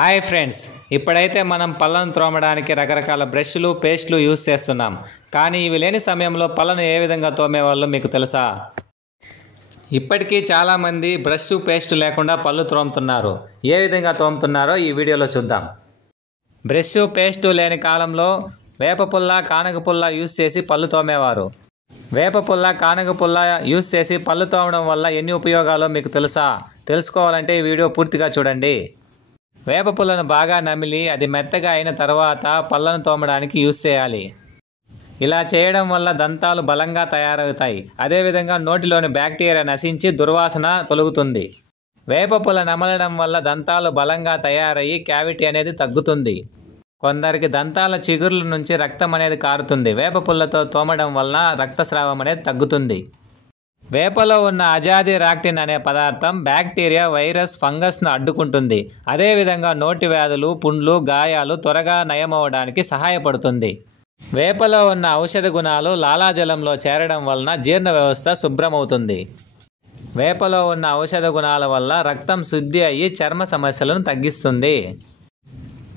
Hi friends, ఇప్పుడైతే మనం పళ్ళను తోమడానికి రకరకాల బ్రష్లు పేస్ట్లు యూస్ చేస్తున్నాం. కానీ ఇవి లేని సమయంలో పళ్ళను ఏ విధంగా తోమేవాళ్ళో మీకు తెలుసా? ఇప్పటికీ చాలామంది బ్రష్ పేస్ట్ లేకుండా పళ్ళు తోముతున్నారు. ఏ విధంగా తోముతున్నారో ఈ వీడియోలో చూద్దాం. బ్రష్ పేస్టు లేని కాలంలో వేప పుల్ల, కానగ పుల్ల యూస్ చేసి పళ్ళు తోమేవారు. వేప పుల్ల, కానగ పుల్ల యూస్ చేసి పళ్ళు తోమడం వల్ల ఎన్ని ఉపయోగాలో మీకు తెలుసా? తెలుసుకోవాలంటే ఈ వీడియో పూర్తిగా చూడండి. వేప పుల్లను బాగా నమిలి అది మెత్తగా అయిన తర్వాత పళ్ళను తోమడానికి యూస్ చేయాలి. ఇలా చేయడం వల్ల దంతాలు బలంగా తయారవుతాయి. అదేవిధంగా నోటిలోని బ్యాక్టీరియా నశించి దుర్వాసన తొలగుతుంది. వేప పుల్ల నమలడం వల్ల దంతాలు బలంగా తయారయ్యి క్యావిటీ అనేది తగ్గుతుంది. కొందరికి దంతాల చిగుర్ల నుంచి రక్తం అనేది కారుతుంది. వేప పుల్లతో తోమడం వలన రక్తస్రావం అనేది తగ్గుతుంది. వేపలో ఉన్న అజాదిరాక్టిన్ అనే పదార్థం బ్యాక్టీరియా, వైరస్, ఫంగస్ను అడ్డుకుంటుంది. అదేవిధంగా నోటి వ్యాధులు, పుండ్లు, గాయాలు త్వరగా నయమవడానికి సహాయపడుతుంది. వేపలో ఉన్న ఔషధ గుణాలు లాలాజలంలో చేరడం వలన జీర్ణ వ్యవస్థ శుభ్రమవుతుంది. వేపలో ఉన్న ఔషధ గుణాల వల్ల రక్తం శుద్ధి అయ్యి చర్మ సమస్యలను తగ్గిస్తుంది.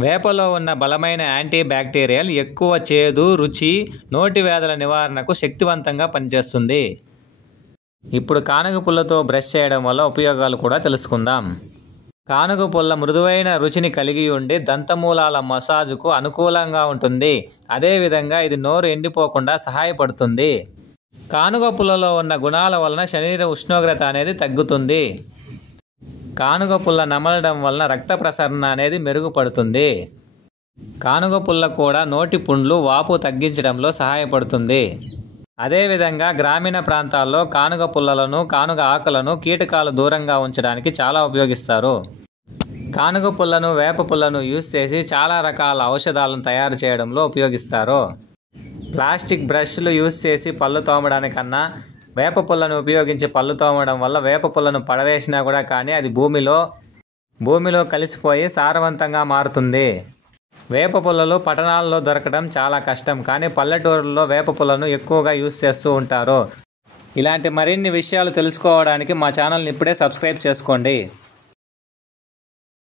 వేపలో ఉన్న బలమైన యాంటీ బ్యాక్టీరియల్ ఎక్కువ చేదు, రుచి, నోటి వ్యాధుల నివారణకు శక్తివంతంగా పనిచేస్తుంది. ఇప్పుడు కానుగ పుల్లతో బ్రష్ చేయడం వల్ల ఉపయోగాలు కూడా తెలుసుకుందాం. కానుగ పుల్ల మృదువైన రుచిని కలిగి ఉండి దంతమూలాల మసాజుకు అనుకూలంగా ఉంటుంది. అదేవిధంగా ఇది నోరు ఎండిపోకుండా సహాయపడుతుంది. కానుగ పుల్లలో ఉన్న గుణాల వలన శరీర ఉష్ణోగ్రత అనేది తగ్గుతుంది. కానుగ పుల్ల నమలడం వలన రక్త ప్రసరణ అనేది మెరుగుపడుతుంది. కానుగ పుల్ల కూడా నోటి పుండ్లు, వాపు తగ్గించడంలో సహాయపడుతుంది. అదేవిధంగా గ్రామీణ ప్రాంతాల్లో కానుగ పుల్లలను, కానుగ ఆకులను కీటకాలు దూరంగా ఉంచడానికి చాలా ఉపయోగిస్తారు. కానుగ పుల్లను, వేప పుల్లను యూస్ చేసి చాలా రకాల ఔషధాలను తయారు చేయడంలో ఉపయోగిస్తారు. ప్లాస్టిక్ బ్రష్లు యూస్ చేసి పళ్ళు తోమడానికన్నా వేప పుల్లను ఉపయోగించి పళ్ళు తోమడం వల్ల వేప పుల్లను పడవేసినా కూడా కానీ అది భూమిలో కలిసిపోయి సారవంతంగా మారుతుంది. వేప పుల్లలు పట్టణాల్లో దొరకడం చాలా కష్టం, కానీ పల్లెటూరుల్లో వేప పుల్లను ఎక్కువగా యూస్ చేస్తూ ఉంటారు. ఇలాంటి మరిన్ని విషయాలు తెలుసుకోవడానికి మా ఛానల్ని ఇప్పుడే సబ్స్క్రైబ్ చేసుకోండి.